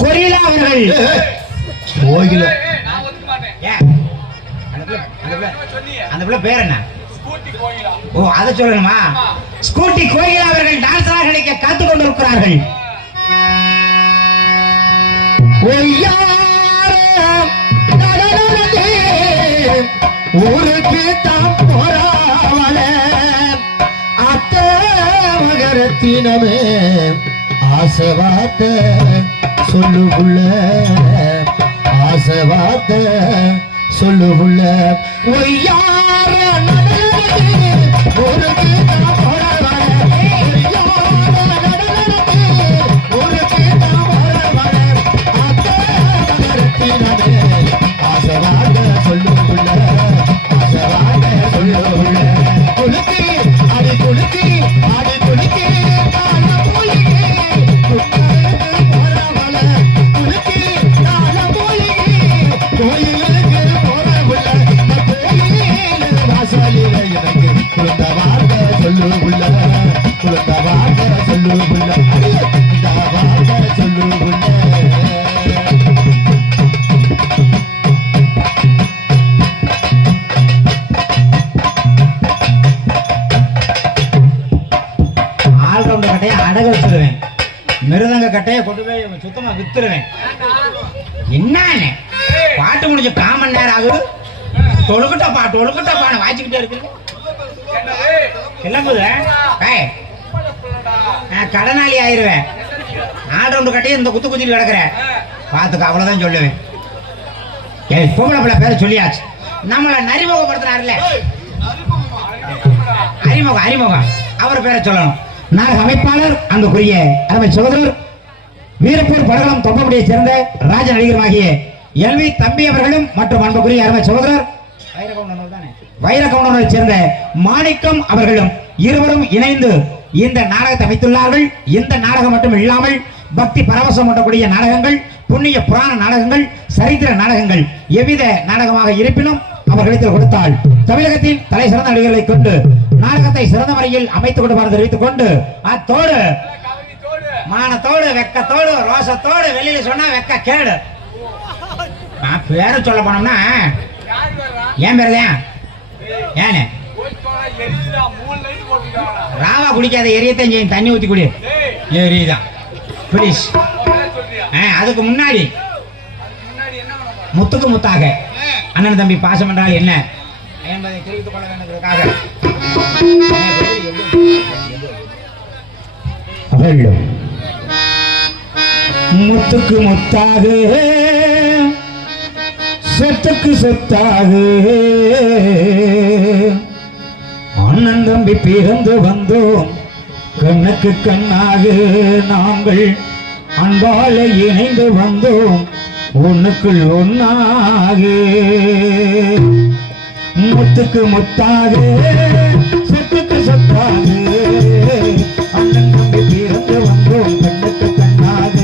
Gorilla அவர்கள் கோயில அந்த பிள்ளை பேர் என்ன? ஓ, அதை சொல்லணுமா? ஸ்கூட்டி கோயிலா அவர்கள் டான்ஸராக கிடைக்க காத்துக் கொண்டிருக்கிறார்கள். ஊருக்கு தான் போறாவல அத்த மகரத்தினமே ஆசவாத்த சொல்லுகுள்ள ஆசவாத்த சொல்லுகுள்ள ஒய்யார ஊருக்கு தான் போறாவல ஊருக்கு தான் போறாவல அத்த மகரத்தினமே ஆசவாத்த சொல்லுகுள்ள ஆசவாத்த சொல்லுகுள்ள குலுக்கி அடி குலுக்கி அடி குலுக்கி கோயிலுக்கு போறவுள்ள கோயில் வாசலில எனக்கு குழந்த வார்த்தை சொல்லு உள்ள குழந்த வார்த்தை சொல்லு உள்ள இந்த வார்த்தை சொல்லு உள்ள ஆல்ரவுண்டர் கட்டையை அடக வச்சிருவேன், மிருதங்க கட்டையை கொண்டு போய் சுத்தமா வித்துருவேன். என்னன்னு பாட்டு முடிஞ்ச 1/4 மணி நேரம் ஆகுது. தொழுக்கிட்டப்பான்னு வாய்ச்சிக்கிட்டே இருக்கு. கிளம்புது கடனாளி ஆயிருவேன். ஆல்ரவுண்டர் கட்டையை இந்த குத்து குத்திட்டு கிடக்குறேன் பார்த்துக்க, அவ்வளவுதான் சொல்லுவேன். பொம்பளை பிள்ளை பேரை சொல்லியாச்சு. நம்மளை நரிமுகப்படுத்தினார்ல, அறிமுகம் அவர் பேரை சொல்லணும். நாடக அமைப்பாளர் அங்குரிய அருமை சகோதரர் வீரப்பூர் படகளம் தொப்பமுடியை சேர்ந்த ராஜ நடிகருமாகிய எல்வி தம்பி அவர்களும் மற்றும் அன்புக்குரிய அருமை சகோதரர் வைரகவுண்டனை சேர்ந்த மாணிக்கம் அவர்களும் இருவரும் இணைந்து இந்த நாடகத்தை அமைத்துள்ளார்கள். இந்த நாடகம் மட்டும் இல்லாமல் பக்தி பரவசம் ஊட்டக்கூடிய நாடகங்கள், புண்ணிய புராண நாடகங்கள், சரித்திர நாடகங்கள் எவ்வித நாடகமாக இருப்பினும் அவர்களிடத்தில் கொடுத்தால் தமிழகத்தின் தலை சிறந்த நடிகர்களை கொண்டு நாடகத்தை சிறந்த முறையில் அமைத்துக் கொண்டு தெரிவித்துக் கொண்டு அத்தோடு மானத்தோடு வெக்கத்தோடு ரோசத்தோடு வெளியில சொன்னா வெக்க கேடு. நான் பேர சொல்ல போனோம்னா ஏன் பேருதான் ஏன்னு ராவா குடிக்காத எரியத்தான் செய்யும், தண்ணி ஊத்தி குடி எரியுதான் பிளீஸ். அதுக்கு முன்னாடி முத்துக்கு முத்தாக அண்ணன் தம்பி பாசம் என்றால் என்ன என்பதை தெரிவித்துக் கொள்ள வேண்டுவதற்காக முத்துக்கு முத்தாக சொத்துக்கு சொத்தாக அண்ணன் தம்பி பிறந்து வந்தோம் கண்ணுக்கு கண்ணாக நாங்கள் அன்பால இணைந்து வந்தோம் ஒண்ணுக்குள் ஒன்னாக. முத்துக்கு முத்தாக சொத்துக்கு சொத்தாக அண்ணன் தம்பி பிறந்து வந்தோம் கண்ணுக்கு கண்ணாக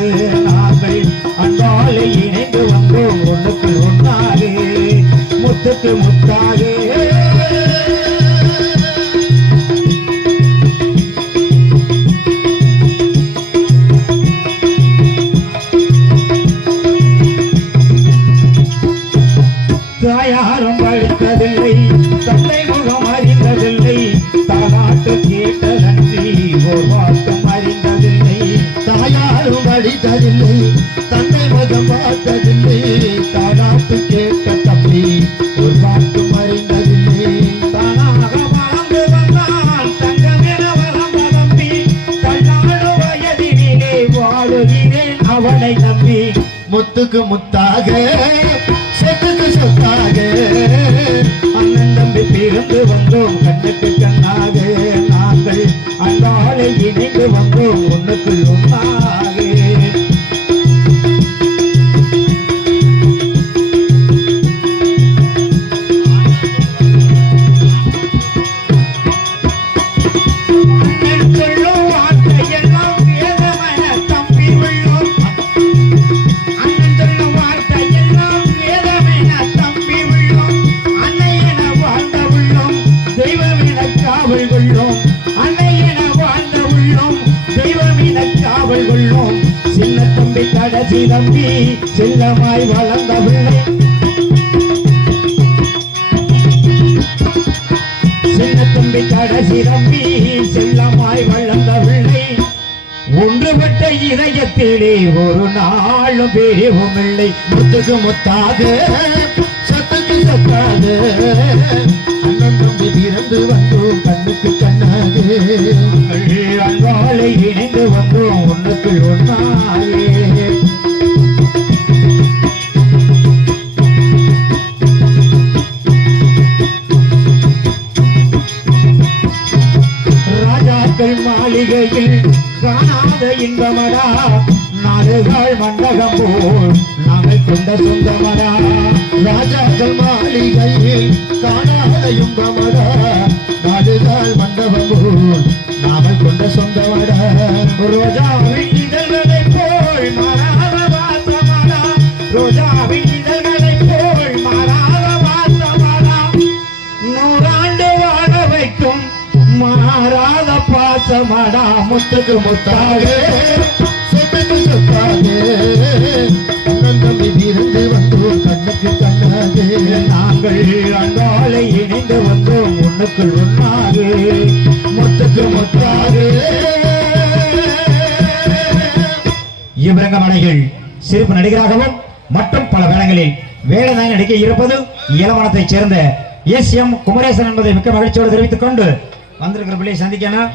நாங்கள் அன்பால இணைந்து வந்தோம் ஒண்ணுக்குள் ஒன்னாக. முத்துக்கு முத்தாக யாரும் படித்ததில்லை, தந்தை முகம் அறிந்ததில்லை, தாலாட்டு கேட்டதன்றி ஒரு வார்த்தம் அறிந்ததில்லை. தாயாரும் படித்ததில்லை, தந்தை முகம் பார்த்ததில்லை, தாலாட்டு கேட்ட தம்பி ஒரு வார்த்தம் அறிந்ததில்லை. தானாக வாழ்ந்து வந்தான் தங்கமென வளர்ந்த தம்பி, தன்னாடு வயதினிலே வாழுகிறேன் அவனை நம்பி. முத்துக்கு முத்தாக சொத்துக்கு சொத்தாக அண்ணன் தம்பி பிறந்து வந்தோம் கண்ணுக்கு கண்ணாக நாங்கள் அன்பாலை இணைந்து வந்தோம் ஒண்ணுக்குள் ஒன்னாக. அன்னை என வாழ்ந்த உள்ளம் தெய்வம் என காவல் கொள்ளும் கடைசி தம்பி செல்லமாய் வளர்ந்த பிள்ளை சின்ன தம்பி கடைசி தம்பி செல்லமாய் வளர்ந்த பிள்ளை ஒன்றுபட்ட இதயத்திலே ஒரு நாளும் பிரிவும் இல்லை முத்துக்கு முத்தாக சத்துக்கு சத்தாக அண்ணன் தம்பி பிறந்து வந்தோம் கண்ணுக்கு கண்ணாக அன்பாலை இணைந்து வந்தோம் ஒன்றுக்குள் ஒன்றாயே ராஜாக்கள் மாளிகையில் காணாத இன்பமடா நாடுகள் மண்டகம் போல் நாங்கள் கொண்ட சொந்தமடா ராஜாக்கள் மாளிகையில் காணாத இன்பமடா நாடுகள் மண்டபம் போல் நாமல் கொண்ட சொந்தமடா ரோஜாவின் இதழ்களைப் போல் மாறாத வாசமடா ரோஜாவின் இதழ்களைப் போல் மாறாத வாசமடா நூறாண்டு வாழ வைக்கும் மாறாத பாசமடா முத்துக்கு முத்தாக சொத்துக்கு சொத்தாக அண்ணன் தம்பி பிறந்து வந்தோம் கண்ணுக்கு கண்ணாக நாங்கள் அன்பாலை இணைந்து வந்தோம் ஒண்ணுக்குள் ஒன்றாக முத்துக்கு முத்தாக இவரங்க மலைகள் சிறப்பு நடிகராகவும் மற்றும் பல வேடங்களில் வேலைதான் நடிக்க இருப்பது இளவனத்தைச் சேர்ந்த எஸ் எம் குமரேசன் என்பதை மிக்க மகிழ்ச்சியோடு தெரிவித்துக் கொண்டு வந்திருக்கிற பிள்ளையை சந்திக்கணும்.